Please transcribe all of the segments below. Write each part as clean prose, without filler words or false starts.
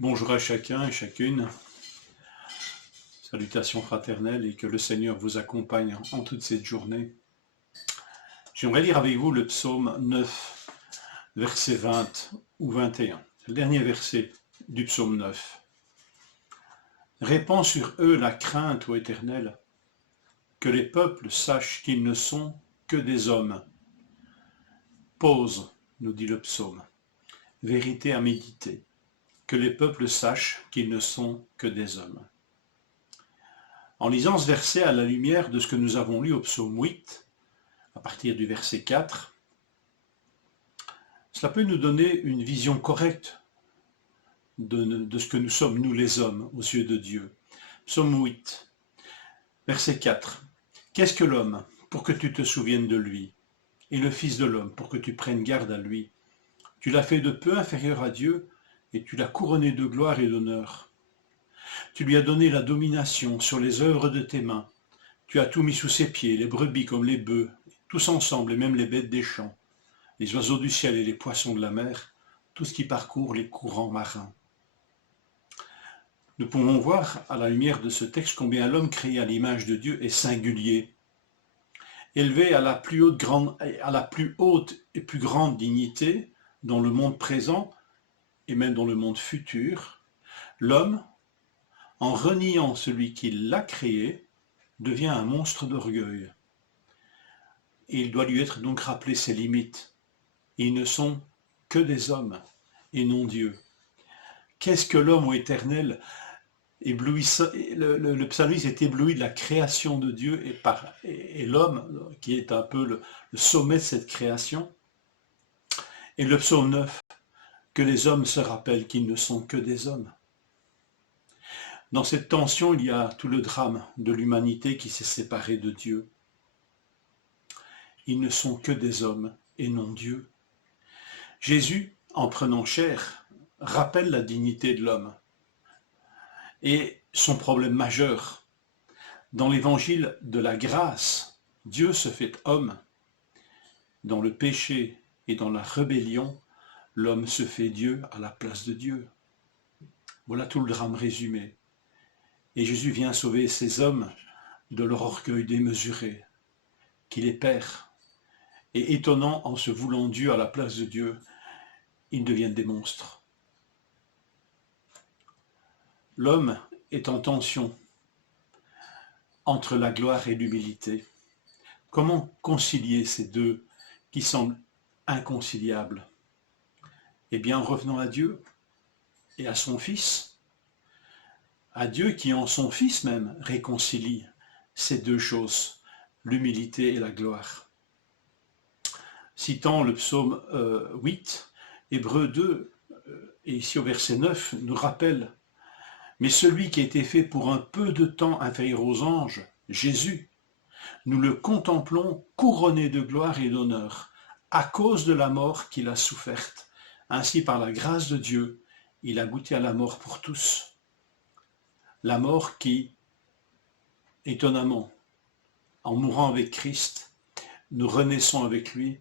Bonjour à chacun et chacune, salutations fraternelles et que le Seigneur vous accompagne en toute cette journée. J'aimerais lire avec vous le psaume 9, versets 20 ou 21, le dernier verset du psaume 9. Répands sur eux la crainte, ô Éternel, que les peuples sachent qu'ils ne sont que des hommes. Pause, nous dit le psaume, vérité à méditer, que les peuples sachent qu'ils ne sont que des hommes. En lisant ce verset à la lumière de ce que nous avons lu au psaume 8, à partir du verset 4, cela peut nous donner une vision correcte de ce que nous sommes, nous les hommes, aux yeux de Dieu. Psaume 8, verset 4. Qu'est-ce que l'homme pour que tu te souviennes de lui, et le Fils de l'homme pour que tu prennes garde à lui? Tu l'as fait de peu inférieur à Dieu, et tu l'as couronné de gloire et d'honneur. Tu lui as donné la domination sur les œuvres de tes mains. Tu as tout mis sous ses pieds, les brebis comme les bœufs, tous ensemble, et même les bêtes des champs, les oiseaux du ciel et les poissons de la mer, tout ce qui parcourt les courants marins. Nous pouvons voir à la lumière de ce texte combien l'homme créé à l'image de Dieu est singulier. Élevé à la plus haute et plus grande dignité dans le monde présent et même dans le monde futur, l'homme, en reniant celui qui l'a créé, devient un monstre d'orgueil. Et il doit lui être donc rappelé ses limites. Ils ne sont que des hommes et non Dieu. Qu'est-ce que l'homme, ô Éternel? Le psalmiste est ébloui de la création de Dieu et l'homme, qui est un peu le sommet de cette création. Et le psaume 9, que les hommes se rappellent qu'ils ne sont que des hommes. Dans cette tension, il y a tout le drame de l'humanité qui s'est séparée de Dieu. Ils ne sont que des hommes et non Dieu. Jésus, en prenant chair, rappelle la dignité de l'homme et son problème majeur. Dans l'évangile de la grâce, Dieu se fait homme. Dans le péché et dans la rébellion, l'homme se fait Dieu à la place de Dieu. Voilà tout le drame résumé. Et Jésus vient sauver ces hommes de leur orgueil démesuré, qui les perd. Et étonnant, en se voulant Dieu à la place de Dieu, ils deviennent des monstres. L'homme est en tension entre la gloire et l'humilité. Comment concilier ces deux qui semblent inconciliables? Eh bien, en revenant à Dieu et à son Fils, à Dieu qui en son Fils même réconcilie ces deux choses, l'humilité et la gloire. Citant le psaume 8, Hébreux 2, et ici au verset 9, nous rappelle « Mais celui qui a été fait pour un peu de temps inférieur aux anges, Jésus, nous le contemplons couronné de gloire et d'honneur, à cause de la mort qu'il a soufferte. Ainsi, par la grâce de Dieu, il a goûté à la mort pour tous. » La mort qui, étonnamment, en mourant avec Christ, nous renaissons avec lui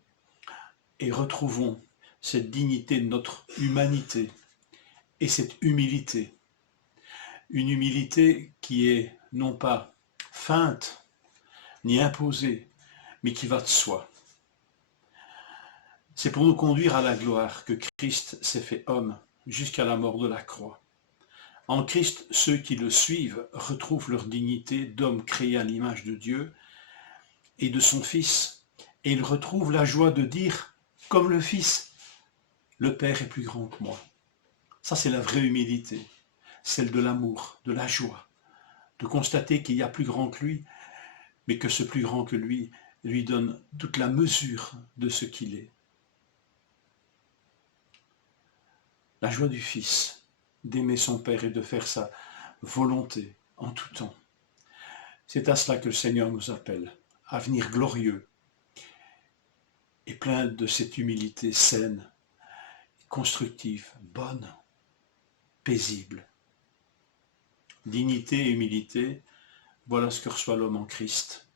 et retrouvons cette dignité de notre humanité et cette humilité. Une humilité qui est non pas feinte ni imposée, mais qui va de soi. C'est pour nous conduire à la gloire que Christ s'est fait homme jusqu'à la mort de la croix. En Christ, ceux qui le suivent retrouvent leur dignité d'homme créé à l'image de Dieu et de son Fils, et ils retrouvent la joie de dire, comme le Fils, le Père est plus grand que moi. Ça, c'est la vraie humilité, celle de l'amour, de la joie, de constater qu'il y a plus grand que lui, mais que ce plus grand que lui donne toute la mesure de ce qu'il est. La joie du Fils, d'aimer son Père et de faire sa volonté en tout temps. C'est à cela que le Seigneur nous appelle, à venir glorieux et plein de cette humilité saine, constructive, bonne, paisible. Dignité et humilité, voilà ce que reçoit l'homme en Christ.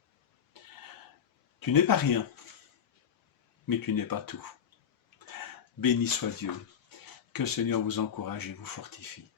Tu n'es pas rien, mais tu n'es pas tout. Béni soit Dieu. Que le Seigneur vous encourage et vous fortifie.